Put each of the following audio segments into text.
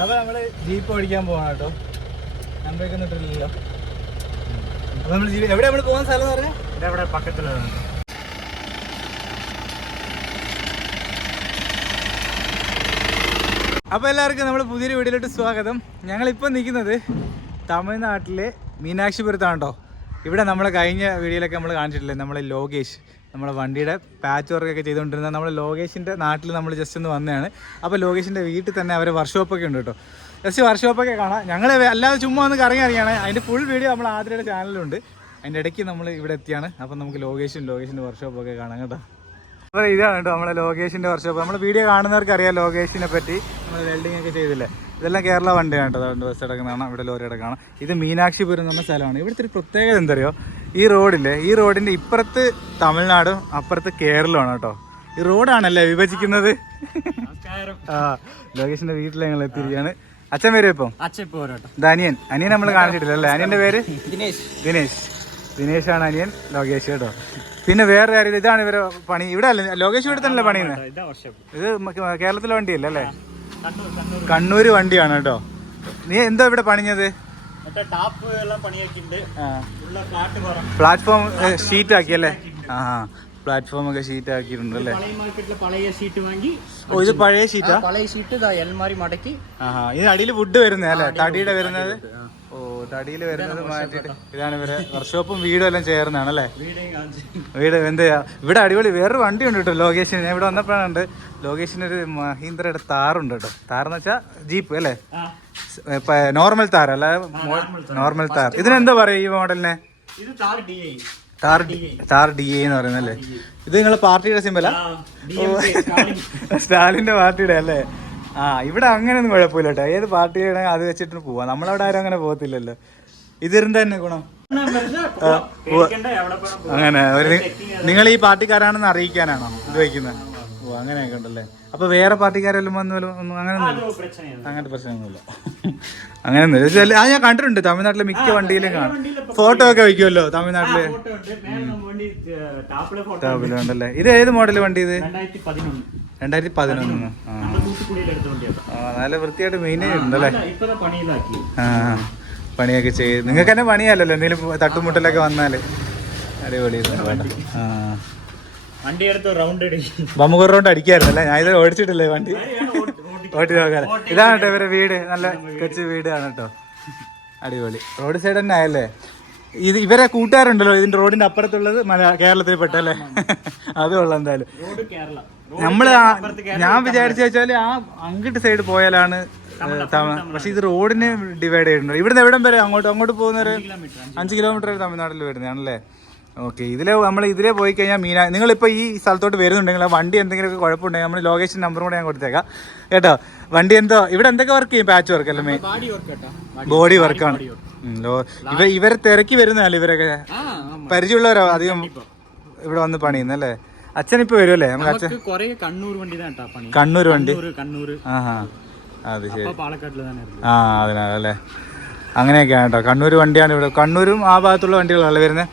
അപ്പൊ നമ്മൾ ജീപ്പ് ഓടിക്കാൻ പോവാണ് കേട്ടോ. നമ്പറൊക്കെ ഇട്ടില്ലല്ലോ അപ്പൊ നമ്മൾ ജീപ്പ് എവിടെ നമ്മൾ പോകുന്ന സ്ഥലം എന്ന് പറഞ്ഞാൽ ഇതവിടെ പക്കത്തിലാണ് അപ്പോൾ എല്ലാവർക്കും നമ്മൾ പുതിയൊരു വീട്ടിലോട്ട് സ്വാഗതം. ഞങ്ങൾ ഞങ്ങളിപ്പോൾ നിൽക്കുന്നത് തമിഴ്നാട്ടിലെ മീനാക്ഷിപുരത്താണ് കേട്ടോ ഇവിടെ നമ്മൾ കഴിഞ്ഞ വീഡിയോയിലൊക്കെ നമ്മൾ കാണിച്ചിട്ടില്ലേ നമ്മളെ ലോകേഷ്. നമ്മളെ വണ്ടിയുടെ പാച്ച് വർക്കൊക്കെ ചെയ്തുകൊണ്ടിരുന്നത് നമ്മൾ ലോകേഷിന്റെ നാട്ടിൽ നമ്മൾ ജസ്റ്റ് ഒന്ന് വന്നതാണ്. അപ്പോൾ ലോകേഷിന്റെ വീട്ടിൽ തന്നെ അവരെ വർക്ക്ഷോപ്പൊക്കെ ഉണ്ട് കേട്ടോ. ജസ്റ്റ് വർക്ക്ഷോപ്പൊക്കെ കാണാം. ഞങ്ങൾ അല്ലാതെ ചുമ്മാ ഒന്ന് കറങ്ങി അറിയാണ് അതിന്റെ ഫുൾ വീഡിയോ നമ്മൾ ആദ്യയുടെ ചാനലിലുണ്ട് അതിന്റെ ഇടയ്ക്ക് നമ്മൾ ഇവിടെ എത്തിയാണ്. അപ്പം നമുക്ക് ലോകേഷും ലോകേഷിന്റെ വർക്ക്ഷോപ്പൊക്കെ കാണാം കേട്ടോ. അപ്പോൾ ഇതാണ് കേട്ടോ നമ്മളെ വർക്ക് വർക്ക്ഷോപ്പ് നമ്മൾ വീഡിയോ കാണുന്നവർക്ക് അറിയാം ലോകേഷിനെ പറ്റി. നമ്മൾ വെൽഡിംഗ് ഒക്കെ ചെയ്തില്ലേ? ഇതെല്ലാം കേരള വണ്ടിയാണ് കേട്ടോ. അതുകൊണ്ട് ബസ് കിടക്കുന്നതാണ് ഇവിടെ ലോറി കിടക്കണം ഇത് മീനാക്ഷിപുരം എന്ന സ്ഥലമാണ്. ഇവിടുത്തെ ഒരു പ്രത്യേകത എന്തറിയോ? ഈ റോഡില്ലേ ഈ റോഡിന്റെ ഇപ്പുറത്ത് തമിഴ്നാടും അപ്പുറത്ത് കേരളമാണ് കേട്ടോ. ഈ റോഡാണല്ലേ വിഭജിക്കുന്നത്? ആ ലോകേഷിന്റെ വീട്ടിൽ ഞങ്ങൾ എത്തിയിരിക്കുകയാണ്. അച്ഛൻ വരും ഇപ്പം? അച്ഛൻ ഇത് അനിയൻ. അനിയൻ നമ്മൾ കാണിച്ചിട്ടില്ല അല്ലേ? അനിയന്റെ പേര്? ദിനേശ്. ദിനേശ്. ആണ് അനിയൻ ലോകേഷ് കേട്ടോ. പിന്നെ വേറെ കാര്യം ഇതാണ് ഇവരെ പണി? ഇവിടെ അല്ലേ? ലോകേഷ് ഇവിടെ തന്നെ പണിയുന്നത് ഇതാ കേരളത്തിലെ വണ്ടിയല്ലേ അല്ലേ? കണ്ണൂർ വണ്ടിയാണ് കേട്ടോ. നീ എന്താ ഇവിടെ പണിഞ്ഞത്? പ്ലാറ്റ്ഫോം ഷീറ്റ് ആക്കി അല്ലേ? ആ പ്ലാറ്റ്ഫോം ഒക്കെ ഷീറ്റ് ആക്കിയിട്ടുണ്ട് അല്ലേ? പഴയ മാർക്കറ്റിലെ പഴയ ഷീറ്റ് വാങ്ങി ഓ ഇത് പഴയ ഷീറ്റാ പഴയ ഷീറ്റ് എൽമാരി മടക്കി. ആ ഇത് അടിയിൽ വുഡ് വരുന്നേ അല്ലേ തടിയുടെ വരുന്നത്? തടിയിൽ വരുന്നത് മാറ്റിയിട്ട് ഇതാണ് ഇവരെ വർക്ക്ഷോപ്പും വീടും എല്ലാം ചേർന്നാണ് അല്ലേ? വീടേ എന്ത്? ഇവിടെ അടിപൊളി വേറൊരു വണ്ടി ഉണ്ട് കേട്ടോ ലോകേഷൻ ഞാൻ ഇവിടെ വന്നപ്പോഴാണ് ലോകേഷൻ ഒരു മഹീന്ദ്രയുടെ താറുണ്ട് കേട്ടോ. താറെന്ന് വെച്ചാൽ ജീപ്പ് അല്ലേ? നോർമൽ താർ അല്ല നോർമൽ താർ ഇതിനെന്താ പറയാ ഈ മോഡലിനെ? താർ താർ ഡി എ എന്ന് പറയുന്നത് അല്ലേ? ഇത് നിങ്ങളെ പാർട്ടിയുടെ സിമ്പലാ സ്റ്റാലിന്റെ പാർട്ടിയുടെ അല്ലേ? ആ ഇവിടെ അങ്ങനെയൊന്നും കുഴപ്പമില്ല കേട്ടോ ഏത് പാർട്ടി പാർട്ടിയുടെ അത് വെച്ചിട്ട് പോവാ. നമ്മളവിടെ ആരും അങ്ങനെ പോകത്തില്ലല്ലോ. ഇതിരുന്ന തന്നെ ഗുണം. അങ്ങനെ ഒരു നിങ്ങൾ ഈ പാർട്ടിക്കാരാണെന്ന് അറിയിക്കാനാണോ ഇത് വയ്ക്കുന്നത്? ഓ അങ്ങനെയൊക്കെ ഉണ്ടല്ലേ. അപ്പൊ വേറെ പാർട്ടിക്കാരെല്ലാം വന്നു അങ്ങനെ ഒന്നും അങ്ങനെ പ്രശ്നമാണ് അങ്ങനത്തെ പ്രശ്നമൊന്നുമില്ല. അങ്ങനെ ഒന്നും ആ ഞാൻ കണ്ടിട്ടുണ്ട്. തമിഴ്നാട്ടിലെ മിക്ക വണ്ടിയിലും കാണും. ഫോട്ടോ ഒക്കെ വയ്ക്കുമല്ലോ തമിഴ്നാട്ടിൽ. ടോപ്പിലുണ്ടല്ലേ ഇത് ഏത് മോഡൽ വണ്ടി ഇത്? രണ്ടായിരത്തി പതിനൊന്ന്. നല്ല വൃത്തിയായിട്ട് മെയിൻ ഉണ്ടല്ലേ? ആ പണിയൊക്കെ ചെയ്ത്. നിങ്ങൾക്ക് തന്നെ പണിയല്ലല്ലോ എന്തെങ്കിലും തട്ടുമുട്ടലൊക്കെ വന്നാൽ. അടിപൊളി. ആ. വണ്ടി എടുത്ത് റൗണ്ട് ബമ്മുകൂർ റൗണ്ട് അടിക്കായിരുന്നല്ലേ? ഞാൻ ഇത് ഓടിച്ചിട്ടില്ലേ വണ്ടി? ഓട്ടി നോക്കാൻ ഇതാണ് കേട്ടോ ഇവരെ വീട്. നല്ല കൊച്ചു വീടാണ് കേട്ടോ. അടിപൊളി. റോഡ് സൈഡ് തന്നെ ആയല്ലേ? ഇത് ഇവരെ കൂട്ടുകാരുണ്ടല്ലോ ഇതിന്റെ റോഡിന്റെ അപ്പുറത്തുള്ളത് മല കേരളത്തിൽ പെട്ടല്ലേ അത് കൊള്ളാം എന്തായാലും. നമ്മൾ ഞാൻ വിചാരിച്ചു വെച്ചാൽ ആ അങ്ങോട്ട് സൈഡ് പോയാലാണ് പക്ഷെ ഇത് റോഡിന് ഡിവൈഡ് ചെയ്തിട്ടുണ്ട്. ഇവിടുന്ന് എവിടം വരെ? അങ്ങോട്ട് അങ്ങോട്ട് പോകുന്നവര് അഞ്ച് കിലോമീറ്റർ വരെ തമിഴ്നാട്ടിൽ വരുന്നതാണല്ലേ? ഓക്കെ ഇതിലെ നമ്മൾ ഇതിലെ പോയി കഴിഞ്ഞാൽ മീന നിങ്ങളിപ്പോൾ ഈ സ്ഥലത്തോട്ട് വരുന്നുണ്ടെങ്കിൽ ആ വണ്ടി എന്തെങ്കിലുമൊക്കെ കുഴപ്പമുണ്ടെങ്കിൽ നമ്മൾ ലൊക്കേഷൻ നമ്പർ കൂടെ ഞാൻ കൊടുത്തേക്കാം. കേട്ടോ? വണ്ടി എന്തോ ഇവിടെ എന്തൊക്കെ വർക്ക് ചെയ്യും? പാച്ച് വർക്ക് അല്ലേ മെയിൻ ബാഡി വർക്കാണ് ഇവ ഇവരെ തിരക്കി വരുന്നതല്ലേ ഇവരൊക്കെ? പരിചയമുള്ളവരോ? അധികം ഇവിടെ വന്ന് പണിയുന്നല്ലേ? അച്ഛൻ ഇപ്പൊ വരുമല്ലേ നമുക്ക് അച്ഛൻ കൊറേ കണ്ണൂർ വണ്ടി തന്നെ കണ്ണൂർ വണ്ടി? കണ്ണൂർ അത് ശരി. ആ അതിനാലല്ലേ അങ്ങനെയൊക്കെയാണ് കേട്ടോ. കണ്ണൂർ വണ്ടിയാണ് ഇവിടെ. കണ്ണൂരും ആ ഭാഗത്തുള്ള വണ്ടികളല്ലേ വരുന്നത്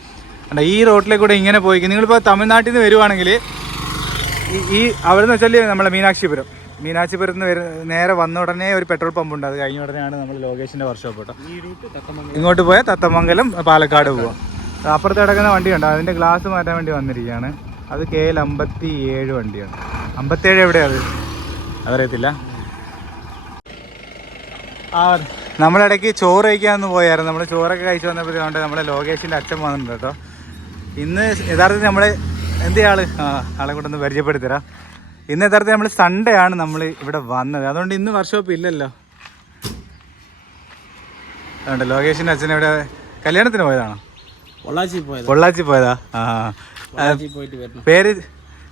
കണ്ടോ ഈ റോട്ടിലേക്ക് കൂടെ ഇങ്ങനെ പോയി നിങ്ങളിപ്പോൾ തമിഴ്നാട്ടിൽ നിന്ന് വരുവാണെങ്കിൽ ഈ അവിടെ നിന്ന് വെച്ചാൽ നമ്മളെ മീനാക്ഷിപുരം. മീനാക്ഷിപുരത്ത് നിന്ന് വരുന്ന നേരെ വന്ന ഉടനെ ഒരു പെട്രോൾ പമ്പ് ഉണ്ട്. അത് കഴിഞ്ഞ ഉടനെയാണ് നമ്മൾ ലൊക്കേഷന്റെ വർക്ക്ഷോപ്പ് കേട്ടോ. ഇങ്ങോട്ട് പോയാൽ തത്തമംഗലം പാലക്കാട് പോവാം. അപ്പുറത്ത് കിടക്കുന്ന വണ്ടിയുണ്ട്. അതിന്റെ ഗ്ലാസ് മാറ്റാൻ വേണ്ടി വന്നിരിക്കുകയാണ്. അത് കെ എൽ അമ്പത്തി ഏഴ് വണ്ടിയാണ്. അമ്പത്തേഴ് എവിടെയാണ് അത്? അതറിയത്തില്ല. ആ നമ്മളിടയ്ക്ക് ചോറ് കഴിക്കാമെന്ന് പോയായിരുന്നു. നമ്മൾ ചോറൊക്കെ കഴിച്ചു വന്നപ്പോഴത്തേക്കൊണ്ട് നമ്മളെ ലോകേഷിന്റെ അച്ഛൻ വന്നിട്ടുണ്ട് കേട്ടോ. ഇന്ന് യഥാർത്ഥത്തിൽ നമ്മൾ എന്ത് ആൾ? ആ ആളെ കൊണ്ടൊന്ന് പരിചയപ്പെടുത്തരാം ഇന്ന് യഥാർത്ഥത്തിൽ നമ്മൾ സൺഡേ ആണ് നമ്മൾ ഇവിടെ വന്നത്. അതുകൊണ്ട് ഇന്ന് വർക്ക്ഷോപ്പ് ഇല്ലല്ലോ. അതുകൊണ്ട് ലോകേഷിന്റെ അച്ഛൻ ഇവിടെ കല്യാണത്തിന് പോയതാണോ? പൊള്ളാച്ചി പോയത്. പൊള്ളാച്ചി പോയതാ? ആ. പോയിട്ട് വരണം. പേര്?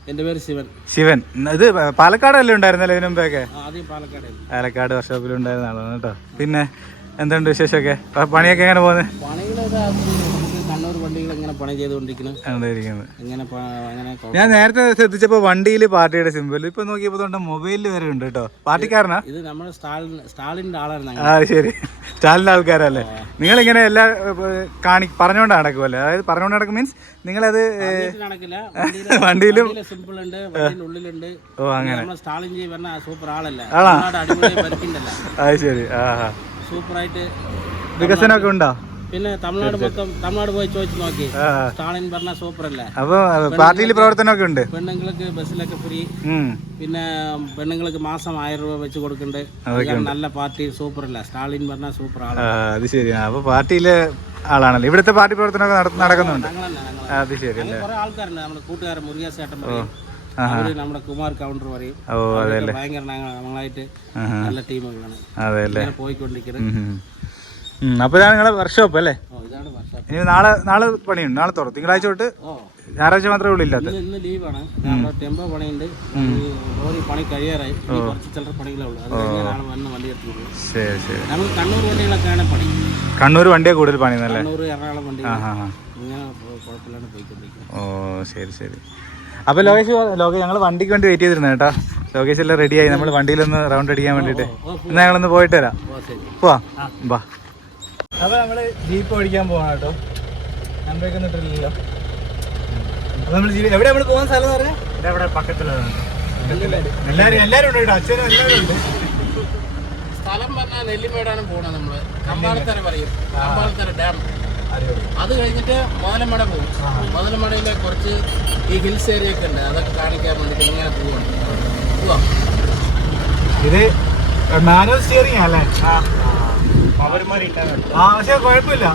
എന്റെ പേര് ശിവൻ. ശിവൻ. ഇത് പാലക്കാടല്ലേ ഉണ്ടായിരുന്നല്ലേ ഇതിനു മുമ്പൊക്കെ? പാലക്കാട്. വർക്ക്ഷോപ്പിൽ ഉണ്ടായിരുന്ന ആളാണ് കേട്ടോ. പിന്നെ എന്തുണ്ട് വിശേഷമൊക്കെ? പണിയൊക്കെ എങ്ങനെ പോകുന്നത് പണികളൊക്കെ നമുക്ക് നല്ല കണ്ണൂർ വണ്ടികൾ എങ്ങനെ പണി ചെയ്തുകൊണ്ടിരിക്കുന്നു ഉണ്ടായിരിക്കുന്നത് ഇങ്ങനെ പ- അങ്ങനെ ഞാൻ നേരത്തെ ശ്രദ്ധിച്ചപ്പോ വണ്ടിയിൽ പാർട്ടിയുടെ സിമ്പിൾ ഇപ്പൊ നോക്കിയപ്പോ മൊബൈലിൽ വരെ ഉണ്ട് കേട്ടോ. പാർട്ടിക്കാരനാ? ഇത് നമ്മുടെ സ്റ്റാലിന്റെ ആളായിരുന്നു ആ ശരി. സ്റ്റാലിന്റെ ആൾക്കാരല്ലേ? നിങ്ങൾ ഇങ്ങനെ എല്ലാ കാണി പറഞ്ഞുകൊണ്ട് നടക്കുമല്ലേ അതായത് പറഞ്ഞുകൊണ്ട് നടക്കും മീൻസ് നിങ്ങളത് വണ്ടിയിലും സിമ്പിൾ ഉണ്ട് ഉള്ളിലുണ്ട്. ഓ അങ്ങനെ. സ്റ്റാലിൻ പറഞ്ഞ സൂപ്പർ ആളല്ലേ. പരിക്കുണ്ടല്ല അത് ശരി. ആ ആ. സൂപ്പറായിട്ട് വികസനമൊക്കെ ഉണ്ടോ? പിന്നെ തമിഴ്നാട് മൊത്തം തമിഴ്നാട് പോയി ചോദിച്ചു നോക്കി. സ്റ്റാലിൻ പറഞ്ഞ സൂപ്പർ അല്ല അപ്പൊ പാർട്ടിയിൽ പ്രവർത്തനമൊക്കെ ഉണ്ട്. പെണ്ണുങ്ങൾക്ക് ബസ്സിലൊക്കെ ഫ്രീ. പിന്നെ പെണ്ണുങ്ങൾക്ക് മാസം ആയിരം രൂപ വെച്ച് കൊടുക്കണ്ട്. അതൊക്കെ നല്ല പാർട്ടി സൂപ്പർ അല്ല സ്റ്റാലിൻ പറഞ്ഞ സൂപ്പർ ആണ് അത് ശരിയാണ് അപ്പൊ പാർട്ടിയിലെ ആളാണല്ലോ? ഇവിടുത്തെ പാർട്ടി പ്രവർത്തനമൊക്കെ നടക്കുന്നുണ്ട്. അത് ശരി അല്ലേ? ആൾക്കാരുണ്ട്. നമ്മുടെ കൂട്ടുകാരൻ മുരുകേശ് ചേട്ടൻ പറയും. അവർ നമ്മുടെ കുമാർ കൗണ്ടർ പറയും. ഭയങ്കര ഞങ്ങളായിട്ട് നല്ല ടീമുകളാണ്. പോയിക്കൊണ്ടിരിക്കുന്നത് ഉം, ഉം. ഉം, അപ്പൊ ഇതാണ് നിങ്ങളെ വർക്ക്ഷോപ്പ് അല്ലേ? ഇനി നാളെ നാളെ പണിയുണ്ട് നാളെ തുറ തിങ്കളാഴ്ച തൊട്ട് ഞായറാഴ്ച മാത്രമേ ഉള്ളൂ ഇല്ലാത്ത. ഇന്ന് ലീവാണ് ടെമ്പോ പണിയുണ്ട്. ലോറി പണി കഴിയാറായി. ഇനി കുറച്ച് ചില്ലറ പണികളേ ഉള്ളൂ. വന്ന് വണ്ടി ശരി ശരി. നമുക്ക് കണ്ണൂർ വണ്ടികളൊക്കെയാണ് പണി. കണ്ണൂർ വണ്ടിയെ കൂടുതൽ പണിയുന്നല്ലേ കണ്ണൂർ എറണാകുളം വണ്ടി കുഴപ്പമില്ലാണ്ട് ഓ ശരി ശരി. അപ്പൊ ലോകേഷ് ലോകേഷ് ഞങ്ങൾ വണ്ടിക്ക് വേണ്ടി വെയിറ്റ് ചെയ്തിരുന്നു കേട്ടോ. ലോകേഷ് എല്ലാം റെഡിയായി നമ്മൾ വണ്ടിയിലൊന്ന് റൗണ്ട് അടിക്കാൻ വേണ്ടിട്ട് എന്നാ ഞങ്ങളൊന്ന് പോയിട്ട് വരാം. പോവാ. ബാ. അപ്പൊ നമ്മൾ ജീപ്പ് ഓടിക്കാൻ പോവാണ് കേട്ടോ. നമ്പറൊക്കെ ഇട്ടില്ലല്ലോ അപ്പൊ നമ്മൾ ജീപ്പ് എവിടെ നമ്മൾ പോകുന്ന സ്ഥലം എന്ന് പറഞ്ഞാൽ ഇവിടെ പക്കത്തിലാണ് എല്ലാരും എല്ലാരും ഉണ്ട് കേട്ടോ. അച്ഛനും എല്ലാരും ഉണ്ട്. സ്ഥലം പറഞ്ഞാൽ നെല്ലിമേടാണ് പോണത് നമ്മൾ. കമ്പാളത്തര പറയും. കമ്പാളത്തര ഡാം. അത് കഴിഞ്ഞിട്ട് മുതലമട പോകും മുതലമടയിലെ കുറച്ച് ഈ ഹിൽസ് ഏരിയ ഒക്കെ ഉണ്ട്. അതൊക്കെ കാണിക്കാൻ വേണ്ടിട്ട് ഇങ്ങനെ പോവാണ്. പോവാം ഇത് മാനുവൽ സ്റ്റിയറിംഗ് അല്ലേ? ആ പക്ഷെ കുഴപ്പമില്ല.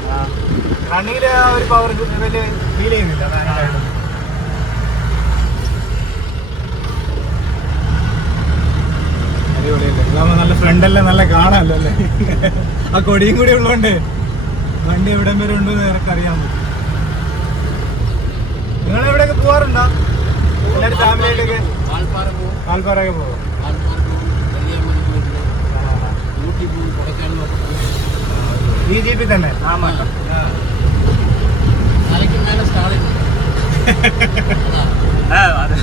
റണ്ണിങ്ങിൽ ആ ഒരു പവർ വലിയ ഫീൽ ചെയ്യുന്നില്ല. അടിപൊളിയല്ലേ? നല്ല ഫ്രണ്ടല്ലേ നല്ല കാണാമല്ലോ അല്ലേ? ആ കൊടിയും കൂടി ഉള്ളതുകൊണ്ട് വണ്ടി എവിടെ വരെ ഉണ്ടെന്ന് നിനക്കറിയാൻ പറ്റും. നിങ്ങൾ എവിടെയൊക്കെ പോവാറുണ്ടോ? എല്ലാവരും ഫാമിലി ആയിട്ടൊക്കെ പോകും. ഊട്ടി പോകും കൊടക്കാൻ പോകും ഈ ജീപ്പിൽ തന്നെ. അതെ.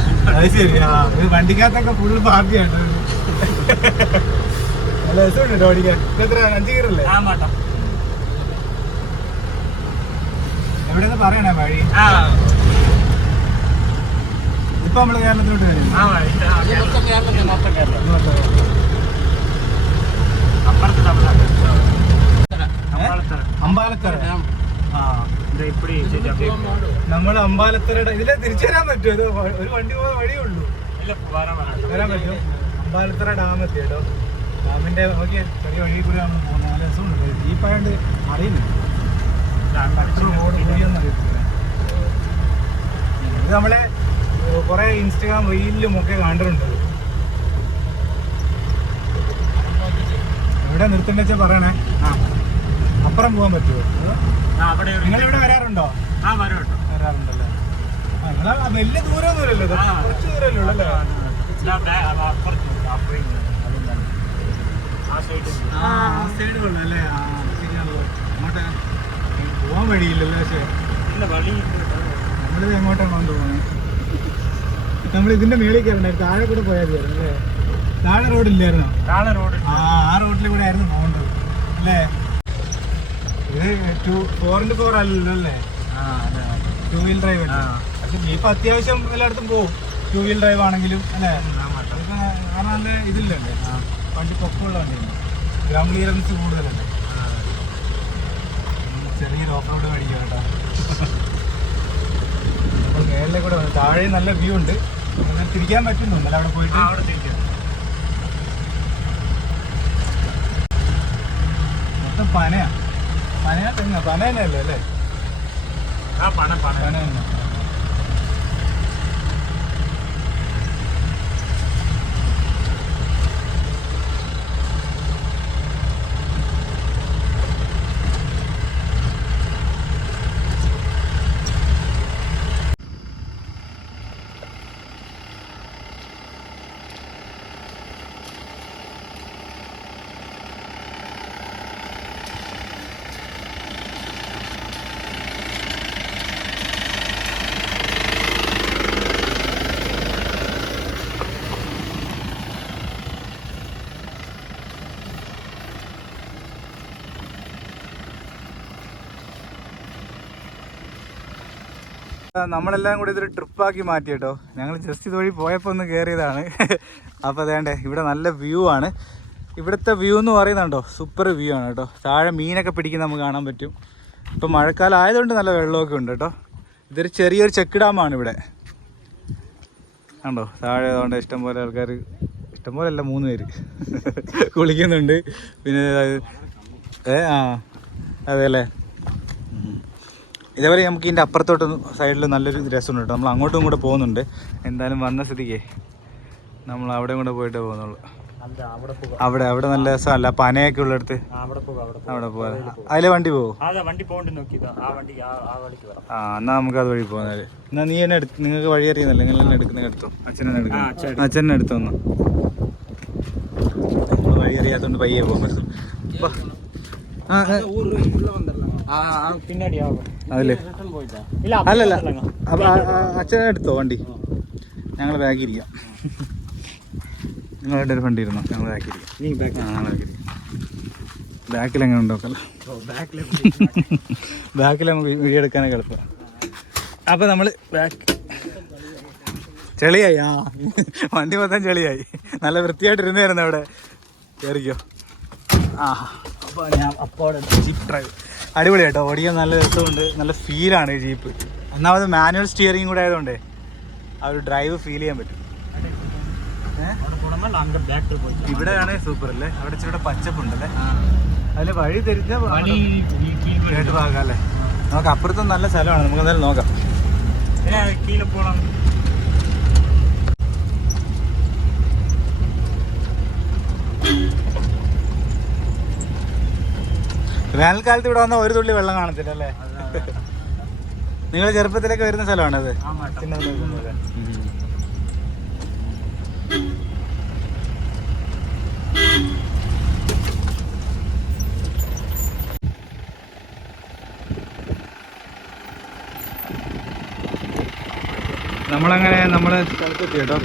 ശരി. ആ ഇത് വണ്ടിക്കകത്തൊക്കെ ഫുൾ പാർട്ടിയാണ് നല്ല രസമുണ്ട് ഓടിക്കാൻ. എത്ര? അഞ്ച് കീറല്ലേ എവിടെ എവിടെന്ന് പറയണേ വഴി? ആ. ഇപ്പൊ നമ്മൾ കേരളത്തിലോട്ട് വരും. നമ്മൾ അമ്പാലത്തറയുടെ ഇതിലെ തിരിച്ചു വരാൻ പറ്റുമോ? ഇത് ഒരു വണ്ടി പോകാൻ വഴിയേ ഉള്ളൂ. വരാൻ പറ്റും അമ്പാലത്തറ ഡാം എത്തി കേട്ടോ. ഡാമിന്റെ ഓക്കെ ചെറിയ വഴി കൂടെ ആണ് പോകുന്നത് നല്ല രസമുണ്ട്. ജീപ്പായോണ്ട് അറിയുന്നില്ല റോഡ് അറിയത്തില്ല. ഇത് നമ്മളെ കുറെ ഇൻസ്റ്റഗ്രാം റീലിലും ഒക്കെ കണ്ടിട്ടുണ്ട്. എവിടെ നിർത്തേണ്ട വെച്ചാൽ പറയണേ? ആ അപ്പുറം പോകാൻ പറ്റുമോ? നിങ്ങൾ ഇവിടെ വരാറുണ്ടോ? ആ വരും കേട്ടോ വരാറുണ്ടല്ലേ? വലിയ ഇത് ആ. കുറച്ച് ദൂരമല്ലേ ഉള്ളൂ അല്ലേ? ആ, സൈഡ് ആ അല്ലേ? ആ ശരിയാണല്ലോ. അങ്ങോട്ട് പോകാൻ വഴിയില്ലല്ലോ പക്ഷേ. നമ്മളിത് എങ്ങോട്ടാണ് കൊണ്ടുപോകുന്നത് നമ്മൾ ഇതിന്റെ മേളിൽ കയറണ്ടായിരുന്നു താഴെ കൂടെ പോയാൽ മതി അല്ലേ? താഴെ റോഡില്ലായിരുന്നോ താഴെ റോഡ് ആ ആ റോഡിൽ കൂടെ ആയിരുന്നു പോകേണ്ടത്. അല്ലേ? ഇത് ടു ഫോർ ഇന്റു ഫോർ അല്ലല്ലോ അല്ലേ? ആ അതെ. Two wheel drive. പക്ഷെ ജീപ്പ് അത്യാവശ്യം എല്ലായിടത്തും പോകും ടു വീൽ ഡ്രൈവ് ആണെങ്കിലും അല്ലേ? കാരണം നല്ല ഇതില്ലല്ലേ വണ്ടി പൊക്കമുള്ള വണ്ടിയാണ്. ഗ്രൗണ്ട് ക്ലിയറൻസ് കൂടുതലല്ലേ ചെറിയൊരു ഓഫ് റോഡ് മേടിക്കാം കേട്ടോ. അപ്പോൾ കൂടെ വന്നു. താഴെ നല്ല വ്യൂ ഉണ്ട്. അങ്ങനെ തിരിക്കാൻ പറ്റുന്നുണ്ടല്ലോ അവിടെ പോയിട്ട്. അവിടെ തിരിക്കാം. മൊത്തം പനയാ. പനയാ തെങ്ങ. പന തന്നെയല്ലേ അല്ലേ? ആ പണം പണം നമ്മളെല്ലാം കൂടി ഇതൊരു ട്രിപ്പാക്കി മാറ്റി കേട്ടോ. ഞങ്ങൾ ജസ്റ്റ് ഇതുവഴി പോയപ്പോൾ ഒന്ന് കയറിയതാണ് അപ്പോൾ അതേണ്ടേ ഇവിടെ നല്ല വ്യൂ ആണ്. ഇവിടുത്തെ വ്യൂ എന്ന് പറയുന്നുണ്ടോ? സൂപ്പർ വ്യൂ ആണ് കേട്ടോ. താഴെ മീനൊക്കെ പിടിക്കുന്ന നമുക്ക് കാണാൻ പറ്റും. ഇപ്പം മഴക്കാലം ആയതുകൊണ്ട് നല്ല വെള്ളമൊക്കെ ഉണ്ട് കേട്ടോ. ഇതൊരു ചെറിയൊരു ചെക്ക് ഡാമാണ് ഇവിടെ. കണ്ടോ? താഴെ അതുകൊണ്ട് ഇഷ്ടംപോലെ ആൾക്കാർ ഇഷ്ടംപോലെ അല്ല മൂന്ന് പേര് കുളിക്കുന്നുണ്ട്. പിന്നെ ഏ ആ അതെ അല്ലേ. ഇതേപോലെ നമുക്ക് ഇതിന്റെ അപ്പുറത്തോട്ട് സൈഡിൽ നല്ലൊരു രസമുണ്ട് കേട്ടോ. നമ്മൾ അങ്ങോട്ടും കൂടെ പോകുന്നുണ്ട്. എന്തായാലും വന്ന സ്ഥിതിക്ക് നമ്മൾ അവിടെ കൂടെ പോയിട്ട് പോകുന്നുള്ളൂ. അവിടെ അവിടെ നല്ല രസമല്ല. പനയൊക്കെ ഉള്ളിടത്ത്. അവിടെ പോകാം അതിലെ വണ്ടി പോകും ആ എന്നാ നമുക്ക് അത് വഴി പോകാൻ എന്നാ നീ എന്നെ എടുത്ത് നിങ്ങൾക്ക് വഴി അറിയുന്നില്ല? നിങ്ങൾ എന്നെ എടുക്കുന്ന എടുത്തോ? അച്ഛനെ അച്ഛൻ അച്ഛനെ എടുത്തോന്നു വഴി അറിയാത്തോണ്ട് പയ്യെ പോകാൻ ആ അല്ലല്ല. അച്ഛനെ എടുത്തോ വണ്ടി? ഞങ്ങൾ ബാഗിരിക്കാം. നിങ്ങളുടെ ഒരു വണ്ടി ഇരുന്നോ? ഞങ്ങൾ ഞങ്ങൾ ബാക്കിൽ എങ്ങനെ ഉണ്ടോക്കല്ലോ ബാക്കിൽ നമുക്ക് വീഡിയോ എടുക്കാനൊക്കെ എളുപ്പം. അപ്പോൾ നമ്മൾ ബാക്ക് ചെളിയായി. ആ. വണ്ടി മൊത്തം ചെളിയായി. നല്ല വൃത്തിയായിട്ടിരുന്നായിരുന്നു അവിടെ. കയറിക്കോ ആ. അപ്പോൾ ഞാൻ അപ്പോൾ ജീപ്പ് ഡ്രൈവ്. അടിപൊളി കേട്ടോ. ഓടിക്കാൻ നല്ല രസമുണ്ട്. നല്ല ഫീലാണ് ഈ ജീപ്പ്. ഒന്നാമത് മാനുവൽ സ്റ്റിയറിംഗ് കൂടെ ആയതുകൊണ്ട് ആ ഒരു ഡ്രൈവ് ഫീൽ ചെയ്യാൻ പറ്റും. ഇവിടെയാണ് സൂപ്പർ അല്ലേ? അവിടെ ഇച്ചിരി പച്ചപ്പുണ്ടല്ലേ അതിൽ വഴി തിരിച്ച കേട്ട് പാകാം അല്ലേ? നമുക്ക് അപ്പുറത്തും നല്ല സ്ഥലമാണ്. നമുക്ക് എന്തായാലും നോക്കാം. പോകണം വേനൽക്കാലത്ത് ഇവിടെ വന്നാൽ ഒരു തുള്ളി വെള്ളം കാണത്തില്ല അല്ലേ? നിങ്ങൾ ചെറുപ്പത്തിലേക്ക് വരുന്ന സ്ഥലമാണത്. നമ്മളങ്ങനെ നമ്മൾ സ്ഥലത്തെത്തി കേട്ടോ.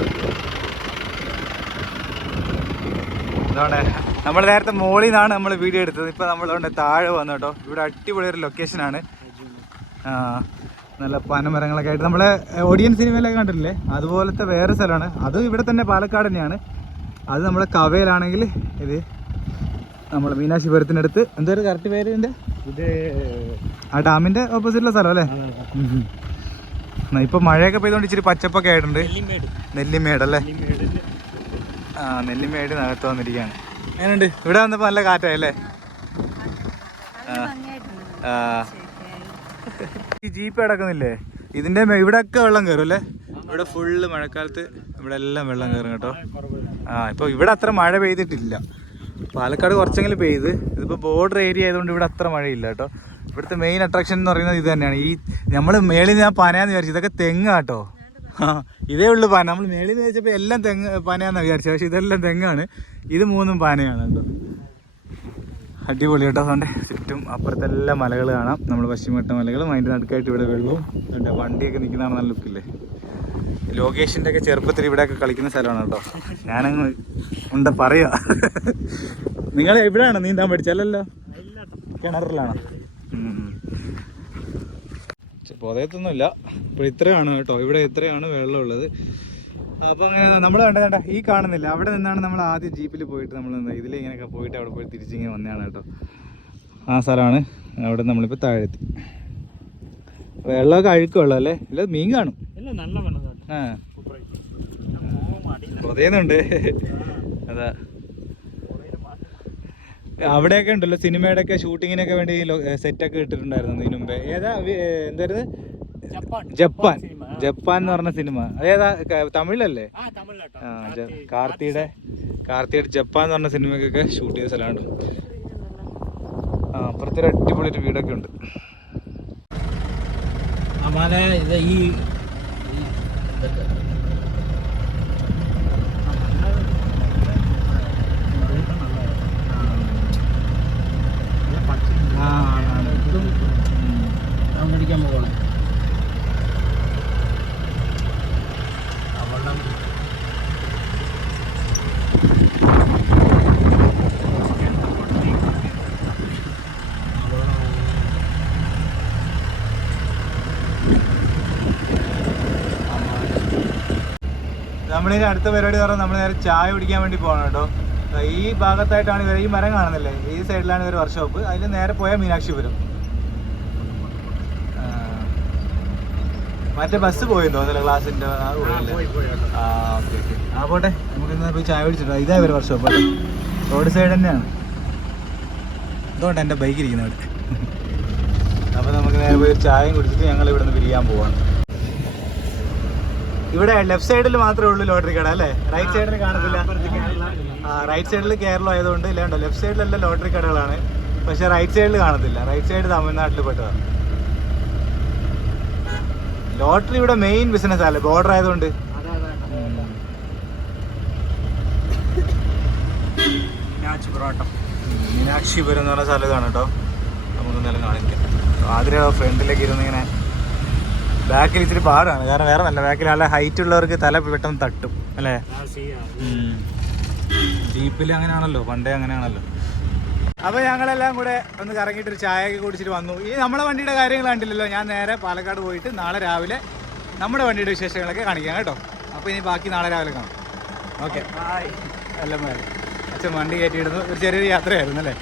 ഇതോടെ നമ്മൾ നേരത്തെ മോളിൽ നിന്നാണ് നമ്മൾ വീഡിയോ എടുത്തത്. ഇപ്പം നമ്മളവിടെ താഴെ വന്നു കേട്ടോ. ഇവിടെ അടിപൊളി ഒരു ലൊക്കേഷനാണ് ആ നല്ല പനമരങ്ങളൊക്കെ ആയിട്ട്. നമ്മളെ ഓഡിയൻസ് സിനിമയിലൊക്കെ കണ്ടിട്ടില്ലേ? അതുപോലത്തെ വേറെ സ്ഥലമാണ്. അത് ഇവിടെ തന്നെ പാലക്കാട് തന്നെയാണ്. അത് നമ്മുടെ കവയിലാണെങ്കിൽ ഇത് നമ്മൾ മീനാശിപുരത്തിനടുത്ത് എന്തൊരു കറക്റ്റ് പേര് ഇതിന്റെ ഇത് ആ ഡാമിന്റെ ഓപ്പോസിറ്റുള്ള സ്ഥലം അല്ലേ? ഇപ്പൊ മഴയൊക്കെ പെയ്തോണ്ട് ഇച്ചിരി പച്ചപ്പൊക്കെ ആയിട്ടുണ്ട്. നെല്ലിമേട്. അല്ലേ? നെല്ലിമേട് നകത്ത് വന്നിരിക്കുകയാണ്. എങ്ങനെയുണ്ട്? ഇവിടെ വന്നപ്പോൾ നല്ല കാറ്റായല്ലേ. ഈ ജീപ്പ് കിടക്കുന്നില്ലേ? ഇതിന്റെ ഇവിടെ ഇവിടെയൊക്കെ വെള്ളം കയറും അല്ലേ? ഇവിടെ ഫുള്ള് മഴക്കാലത്ത് ഇവിടെ എല്ലാം വെള്ളം കയറും കേട്ടോ. ആ ഇപ്പൊ ഇവിടെ അത്ര മഴ പെയ്തിട്ടില്ല. പാലക്കാട് കുറച്ചെങ്കിലും പെയ്ത്. ഇതിപ്പോ ബോർഡർ ഏരിയ ആയതുകൊണ്ട് ഇവിടെ അത്ര മഴയില്ല കേട്ടോ. ഇവിടുത്തെ മെയിൻ അട്രാക്ഷൻ എന്ന് പറയുന്നത് ഇത് തന്നെയാണ്. ഈ നമ്മൾ മേളിൽ ഞാൻ പനയാന്ന് വിചാരിച്ചു ഇതൊക്കെ തെങ്ങ് കേട്ടോ. ഇതേ ഉള്ളു പാന. നമ്മൾ മേളിൽ നിന്ന് വെച്ചപ്പോൾ എല്ലാം തെങ്ങ് പനയാന്ന് വിചാരിച്ചു. പക്ഷെ ഇതെല്ലാം തെങ്ങാണ്. ഇത് മൂന്നും പാനയാണ് കേട്ടോ. അടിപൊളി കേട്ടോ അതുകൊണ്ട് ചുറ്റും അപ്പുറത്തെല്ലാം മലകൾ കാണാം. നമ്മൾ പശ്ചിമഘട്ട മലകളും അതിന്റെ നടുക്കായിട്ട് ഇവിടെ വെള്ളവും വണ്ടിയൊക്കെ നിൽക്കുന്നതാണ് നല്ല ലുക്കില്ലേ? ലോകേഷിന്റെ ഒക്കെ ചെറുപ്പത്തിൽ ഇവിടെയൊക്കെ കളിക്കുന്ന സ്ഥലമാണ് കേട്ടോ. ഞാനങ്ങ് ഉണ്ട് പറയാ. നിങ്ങൾ എവിടെയാണ് നീന്താൻ പഠിച്ചല്ലോ കിണറിലാണോ. പുതയത്തൊന്നുമില്ല ഇപ്പോൾ ഇത്രയാണ് കേട്ടോ. ഇവിടെ ഇത്രയാണ് വെള്ളമുള്ളത്. അപ്പോൾ അങ്ങനെ നമ്മൾ കണ്ട കണ്ട ഈ കാണുന്നില്ല. അവിടെ നിന്നാണ് നമ്മൾ ആദ്യം ജീപ്പിൽ പോയിട്ട് നമ്മൾ ഇതിൽ ഇങ്ങനെയൊക്കെ പോയിട്ട് അവിടെ പോയി തിരിച്ചിങ്ങനെ വന്നതാണ് കേട്ടോ. ആ സ്ഥലമാണ്. അവിടെ നമ്മളിപ്പോൾ താഴെത്തി. വെള്ളമൊക്കെ അഴുക്ക് വെള്ളം അല്ലേ? ഇല്ല മീൻ കാണും. ആ. പുതയുന്നുണ്ട് അതാ. അവിടെയൊക്കെ ഉണ്ടല്ലോ സിനിമയുടെ ഒക്കെ ഷൂട്ടിങ്ങിനൊക്കെ വേണ്ടി സെറ്റ് ഒക്കെ ഇട്ടിട്ടുണ്ടായിരുന്നു ഇതിനു മുമ്പേ. ഏതാ എന്തായിരുന്നു? ജപ്പാൻ. ജപ്പാൻ. ജപ്പാൻ എന്ന് പറഞ്ഞ സിനിമ. അതേതാ തമിഴിലല്ലേ? ആ തമിഴിലാട്ടോ. കാർത്തിയുടെ കാർത്തിയുടെ ജപ്പാൻ എന്ന് പറഞ്ഞ സിനിമക്കൊക്കെ ഷൂട്ട് ചെയ്ത സ്ഥലമാണ് ആ അപ്പുറത്തൊരു അടിപൊളി ഒരു വീടൊക്കെ ഉണ്ട്. ആമാലെ ഇത് ഈ ആ അടുത്ത പരിപാടി പറഞ്ഞാൽ നമ്മൾ നേരെ ചായ കുടിക്കാൻ വേണ്ടി പോകണം കേട്ടോ. ഈ ഭാഗത്തായിട്ടാണ് ഇവർ ഈ മരം കാണുന്നില്ലേ? ഈ സൈഡിലാണ് ഇവർ വർക്ക്ഷോപ്പ് അതിൽ നേരെ പോയാൽ മീനാക്ഷിപുരം വരും. മറ്റേ ബസ് പോയെന്ന് തോന്നുന്നില്ല ക്ലാസ്സിന്റെ ആ ആ ഓക്കെ ഓക്കെ ആ പോട്ടെ. നമുക്ക് ഇന്ന് പോയി ചായ പിടിച്ചിട്ടോ ഇതാ ഇവർ വർക്ക്ഷോപ്പ് റോഡ് സൈഡ് തന്നെയാണ്. അതുകൊണ്ട് എന്റെ ബൈക്ക് ഇരിക്കുന്നത് അവിടെ. അപ്പോൾ നമുക്ക് നേരെ പോയി ചായയും കുടിച്ചിട്ട് ഞങ്ങൾ ഇവിടെ നിന്ന് പിരിയാൻ പോവാണ്. ഇവിടെ ലെഫ്റ്റ് സൈഡിൽ മാത്രമേ ഉള്ളൂ ലോട്ടറി കട അല്ലേ? റൈറ്റ് സൈഡിൽ കാണത്തില്ല. റൈറ്റ് സൈഡിൽ കേരളം ആയതുകൊണ്ട് ഇല്ലാണ്ടോ ലെഫ്റ്റ് സൈഡിലെല്ലാം ലോട്ടറി കടകളാണ്. പക്ഷെ റൈറ്റ് സൈഡിൽ കാണത്തില്ല. റൈറ്റ് സൈഡ് തമിഴ്നാട്ടിൽ പെട്ടതാണ്. ലോട്ടറി ഇവിടെ മെയിൻ ബിസിനസ് അല്ലേ? ബോർഡർ ആയതുകൊണ്ട്. മീനാക്ഷിപുരം എന്ന് പറഞ്ഞ സ്ഥലം ഇതാണ് കേട്ടോ. നമുക്ക് എന്തായാലും കാണിക്കാം. ആതിര ഫ്രണ്ടിലേക്ക് ഇരുന്ന് ഇങ്ങനെ ബാക്കിൽ ഇത്തിരി പാടാണ്. കാരണം വേറെ നല്ല ബാക്കിൽ നല്ല ഹൈറ്റ് ഉള്ളവർക്ക് തല പെട്ടെന്ന് തട്ടും. അല്ലേ? ജീപ്പിൽ അങ്ങനെയാണല്ലോ പണ്ടേ അങ്ങനെയാണല്ലോ. അപ്പൊ ഞങ്ങളെല്ലാം കൂടെ ഒന്ന് കറങ്ങിയിട്ട് ഒരു ചായയൊക്കെ കുടിച്ചിട്ട് വന്നു. ഈ നമ്മുടെ വണ്ടിയുടെ കാര്യങ്ങൾ കണ്ടില്ലല്ലോ ഞാൻ നേരെ പാലക്കാട് പോയിട്ട് നാളെ രാവിലെ നമ്മുടെ വണ്ടിയുടെ വിശേഷങ്ങളൊക്കെ കാണിക്കാം കേട്ടോ. അപ്പൊ ഇനി ബാക്കി നാളെ രാവിലെ കാണാം. ഓക്കെ എല്ലാം അച്ഛൻ വണ്ടി കയറ്റിയിടുന്നു. ഒരു ചെറിയൊരു യാത്രയായിരുന്നു അല്ലേ?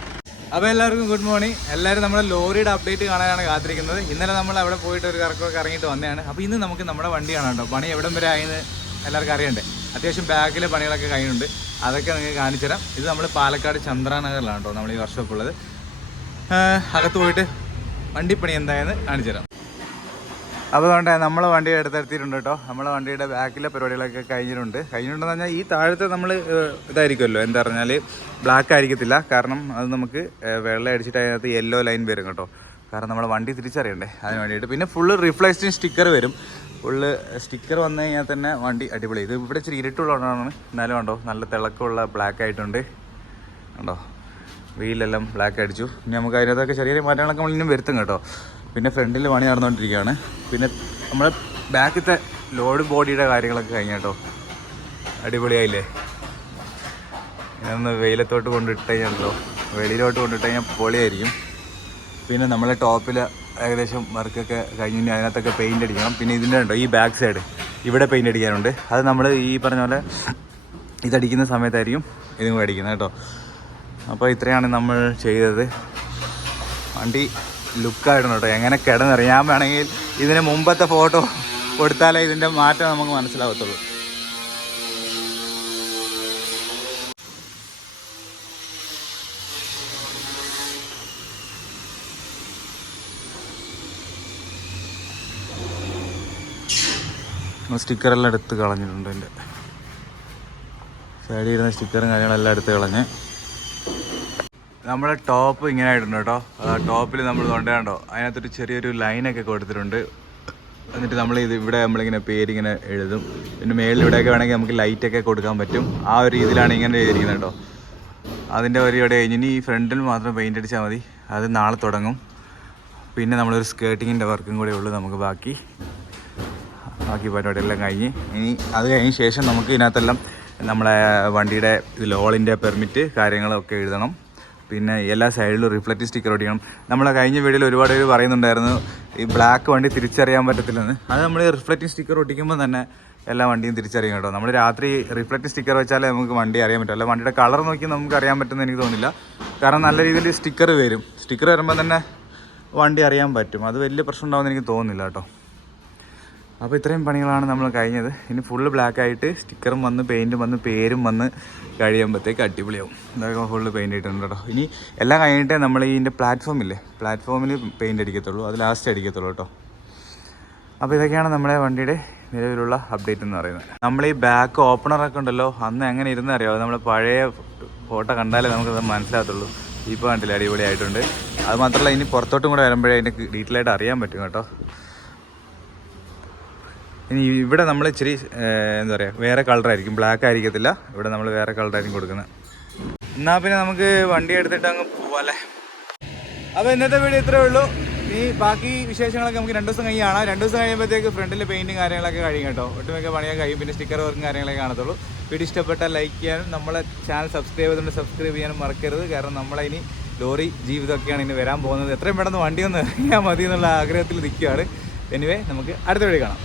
അപ്പോൾ എല്ലാവർക്കും ഗുഡ് മോർണിംഗ് എല്ലാവരും നമ്മുടെ ലോറിയുടെ അപ്ഡേറ്റ് കാണാനാണ് കാത്തിരിക്കുന്നത്. ഇന്നലെ നമ്മൾ അവിടെ പോയിട്ട് ഒരു കറക്കൊക്കെ ഇറങ്ങിയിട്ട് വന്നതാണ്. അപ്പോൾ ഇന്ന് നമുക്ക് നമ്മുടെ വണ്ടി കാണാം കേട്ടോ. പണി എവിടം വരെ ആയെന്ന് എല്ലാവർക്കും അറിയണ്ടേ? അത്യാവശ്യം ബാക്കിലെ പണികളൊക്കെ കഴിഞ്ഞുണ്ട് അതൊക്കെ നിങ്ങൾക്ക് കാണിച്ചു തരാം ഇത് നമ്മൾ പാലക്കാട് ചന്ദ്രാനഗറിലാണ് കേട്ടോ നമ്മൾ ഈ വർക്ക്ഷോപ്പ് ഉള്ളത് അകത്ത് പോയിട്ട് വണ്ടിപ്പണി എന്തായെന്ന് കാണിച്ചു തരാം അപ്പോൾ അതുകൊണ്ട് നമ്മളെ വണ്ടി എടുത്തെടുത്തിട്ടുണ്ട് കേട്ടോ. നമ്മളെ വണ്ടിയുടെ ബാക്കിലെ പരിപാടികളൊക്കെ കഴിഞ്ഞിട്ടുണ്ട്. കഴിഞ്ഞിട്ടുണ്ടെന്ന് പറഞ്ഞാൽ ഈ താഴത്തെ നമ്മൾ ഇതായിരിക്കുമല്ലോ. എന്താ പറഞ്ഞാൽ ബ്ലാക്ക് ആയിരിക്കത്തില്ല. കാരണം അത് നമുക്ക് വെള്ളം അടിച്ചിട്ട് അതിനകത്ത് യെല്ലോ ലൈൻ വരും കേട്ടോ. കാരണം നമ്മൾ വണ്ടി തിരിച്ചറിയണ്ടേ? അതിന് വേണ്ടിയിട്ട്. പിന്നെ ഫുള്ള് റിഫ്ലക്ഷൻ സ്റ്റിക്കർ വരും. ഫുള്ള് സ്റ്റിക്കർ വന്നു കഴിഞ്ഞാൽ തന്നെ വണ്ടി അടിപൊളി. ഇത് ഇവിടെ ഇച്ചിരി ഇരുട്ടുള്ളതാണ് എന്നാലും കണ്ടോ നല്ല തിളക്കമുള്ള ബ്ലാക്ക് ആയിട്ടുണ്ട്. കണ്ടോ വീലെല്ലാം ബ്ലാക്ക് അടിച്ചു. ഇനി നമുക്ക് അതിനകത്തൊക്കെ ചെറിയ ചെറിയ മാറ്റങ്ങളൊക്കെ നമ്മൾ ഇനിയും വരുത്തും കേട്ടോ. പിന്നെ ഫ്രണ്ടിൽ പണി നടന്നുകൊണ്ടിരിക്കുകയാണ്. പിന്നെ നമ്മുടെ ബാക്കിലത്തെ ലോഡ് ബോഡിയുടെ കാര്യങ്ങളൊക്കെ കഴിഞ്ഞ കേട്ടോ. അടിപൊളിയായില്ലേ? ഇതൊന്ന് വെയിലത്തോട്ട് കൊണ്ടിട്ട് കഴിഞ്ഞാലോ വെളിയിലോട്ട് കൊണ്ടിട്ട് കഴിഞ്ഞാൽ പൊളിയായിരിക്കും. പിന്നെ നമ്മളെ ടോപ്പിൽ ഏകദേശം വർക്കൊക്കെ കഴിഞ്ഞ് ഇനി അതിനകത്തൊക്കെ പെയിന്റ് അടിക്കണം. പിന്നെ ഇതിന്റെ ഉണ്ടോ ഈ ബാക്ക് സൈഡ് ഇവിടെ പെയിന്റ് അടിക്കാനുണ്ട്. അത് നമ്മൾ ഈ പറഞ്ഞ പോലെ ഇതടിക്കുന്ന സമയത്തായിരിക്കും ഇതും കൂടെ അടിക്കുന്നത് കേട്ടോ. അപ്പോൾ ഇത്രയാണ് നമ്മൾ ചെയ്തത്. വണ്ടി ലുക്കായിടണം കേട്ടോ. എങ്ങനെ കിടന്നറിയാം? ഞാൻ വേണമെങ്കിൽ ഇതിന് മുമ്പത്തെ ഫോട്ടോ കൊടുത്താലേ ഇതിന്റെ മാറ്റം നമുക്ക് മനസ്സിലാവത്തുള്ളൂ. സ്റ്റിക്കറെല്ലാം എടുത്ത് കളഞ്ഞിട്ടുണ്ട് എന്റെ. സൈഡിൽ ഇരുന്ന സ്റ്റിക്കറും കാര്യങ്ങളെല്ലാം എടുത്ത് കളഞ്ഞ്. നമ്മുടെ ടോപ്പ് ഇങ്ങനെ ആയിട്ടുണ്ട് കേട്ടോ. ടോപ്പിൽ നമ്മൾ തൊണ്ടയാണ്ടോ? അതിനകത്തൊരു ചെറിയൊരു ലൈനൊക്കെ കൊടുത്തിട്ടുണ്ട്. എന്നിട്ട് നമ്മൾ ഇത് ഇവിടെ നമ്മളിങ്ങനെ പേരിങ്ങനെ എഴുതും. പിന്നെ മേളിൽ ഇവിടെയൊക്കെ വേണമെങ്കിൽ നമുക്ക് ലൈറ്റൊക്കെ കൊടുക്കാൻ പറ്റും. ആ ഒരു രീതിയിലാണ് ഇങ്ങനെ എഴുതിയിരിക്കുന്നത് കേട്ടോ. അതിന്റെ പരിപാടി കഴിഞ്ഞ് ഇനി ഈ ഫ്രണ്ടിൽ മാത്രം പെയിന്റ് അടിച്ചാൽ മതി. അത് നാളെ തുടങ്ങും. പിന്നെ നമ്മളൊരു സ്കേർട്ടിങ്ങിന്റെ വർക്കും കൂടെ ഉള്ളൂ നമുക്ക് ബാക്കി. ബാക്കി പരിപാടിയെല്ലാം കഴിഞ്ഞ്. ഇനി അത് കഴിഞ്ഞ ശേഷം നമുക്ക് ഇതിനകത്തെല്ലാം നമ്മളെ വണ്ടിയുടെ ലോളിന്റെ പെർമിറ്റ് കാര്യങ്ങളൊക്കെ എഴുതണം. പിന്നെ എല്ലാ സൈഡിലും റിഫ്ലക്റ്റ് സ്റ്റിക്കർ ഒട്ടിക്കണം നമ്മളെ കഴിഞ്ഞ വീഡിയോയിൽ ഒരുപാട് പേര് പറയുന്നുണ്ടായിരുന്നു ഈ ബ്ലാക്ക് വണ്ടി തിരിച്ചറിയാൻ പറ്റത്തില്ലെന്ന്. അത് നമ്മൾ റിഫ്ലക്റ്റിംഗ് സ്റ്റിക്കർ ഒട്ടിക്കുമ്പോൾ തന്നെ എല്ലാ വണ്ടിയും തിരിച്ചറിയും കേട്ടോ. നമ്മൾ രാത്രി റിഫ്ലക്റ്റ് സ്റ്റിക്കർ വെച്ചാലേ നമുക്ക് വണ്ടി അറിയാൻ പറ്റും. അല്ല വണ്ടിയുടെ കളർ നോക്കി നമുക്ക് അറിയാൻ പറ്റുമെന്ന് എനിക്ക് തോന്നില്ല കാരണം നല്ല രീതിയിൽ സ്റ്റിക്കർ വരും. സ്റ്റിക്കർ വരുമ്പോൾ തന്നെ വണ്ടി അറിയാൻ പറ്റും. അത് വലിയ പ്രശ്നം ഉണ്ടാവുമെന്ന് എനിക്ക് തോന്നുന്നില്ല കേട്ടോ. അപ്പോൾ ഇത്രയും പണികളാണ് നമ്മൾ കഴിഞ്ഞത്. ഇനി ഫുള്ള് ബ്ലാക്കായിട്ട് സ്റ്റിക്കറും വന്ന് പെയിന്റും വന്ന് പേരും വന്ന് കഴിയുമ്പോഴത്തേക്ക് അടിപൊളിയാവും. ഇതൊക്കെ ഫുള്ള് പെയിന്റ് ഇട്ടിട്ടുണ്ട് കേട്ടോ. ഇനി എല്ലാം കഴിഞ്ഞിട്ടേ നമ്മൾ ഇതിന്റെ പ്ലാറ്റ്ഫോമില്ലേ പ്ലാറ്റ്ഫോമിൽ പെയിന്റ് അടിക്കത്തുള്ളൂ. അത് ലാസ്റ്റ് അടിക്കത്തുള്ളൂ കേട്ടോ. അപ്പോൾ ഇതൊക്കെയാണ് നമ്മുടെ വണ്ടിയുടെ നിലവിലുള്ള അപ്ഡേറ്റ് എന്ന് പറയുന്നത്. നമ്മൾ ഈ ബാക്ക് ഓപ്പണറൊക്കെ ഉണ്ടല്ലോ അന്ന് എങ്ങനെ ഇരുന്ന് അറിയാമോ നമ്മൾ പഴയ ഫോട്ടോ കണ്ടാലേ നമുക്കത് മനസ്സിലാകത്തുള്ളൂ. ഇപ്പോൾ കണ്ടില്ല? അടിപൊളിയായിട്ടുണ്ട്. അത് മാത്രമല്ല ഇനി പുറത്തോട്ടും കൂടെ വരുമ്പോഴേ അതിന്റെ ഡീറ്റെയിൽ ആയിട്ട് അറിയാൻ പറ്റും കേട്ടോ. ഇനി ഇവിടെ നമ്മൾ ഇച്ചിരി എന്താ പറയുക വേറെ കളറായിരിക്കും. ബ്ലാക്ക് ആയിരിക്കത്തില്ല. ഇവിടെ നമ്മൾ വേറെ കളറായിരിക്കും കൊടുക്കുന്നത് എന്നാൽ പിന്നെ നമുക്ക് വണ്ടി എടുത്തിട്ട് അങ്ങ് പോവാല്ലേ? അപ്പോൾ ഇന്നത്തെ വീഡിയോ ഇത്രേ ഉള്ളൂ. ഈ ബാക്കി വിശേഷങ്ങളൊക്കെ നമുക്ക് രണ്ട് ദിവസം കഴിഞ്ഞ് കാണാം. രണ്ട് ദിവസം കഴിയുമ്പോഴത്തേക്ക് ഫ്രണ്ടിൽ പെയിന്റും കാര്യങ്ങളൊക്കെ കഴിയും കേട്ടോ. ഒട്ടുമിക്ക പണിയാൻ കഴിയും. പിന്നെ സ്റ്റിക്കർ വർക്കും കാര്യങ്ങളൊക്കെ കാണത്തുള്ളൂ. വീഡിയോ ഇഷ്ടപ്പെട്ടാൽ ലൈക്ക് ചെയ്യാനും നമ്മളെ ചാനൽ സബ്സ്ക്രൈബ് ചെയ്തുകൊണ്ട് സബ്സ്ക്രൈബ് ചെയ്യാനും മറക്കരുത്. കാരണം നമ്മളെ ഇനി ലോറി ജീവിതമൊക്കെയാണ് ഇനി വരാൻ പോകുന്നത്. എത്രയും പെട്ടെന്ന് വണ്ടി ഒന്ന് ഇറങ്ങിയാൽ മതി എന്നുള്ള ആഗ്രഹത്തിൽ നിൽക്കുകയാണ്. എനിവേ നമുക്ക് അടുത്ത വീഡിയോ കാണാം.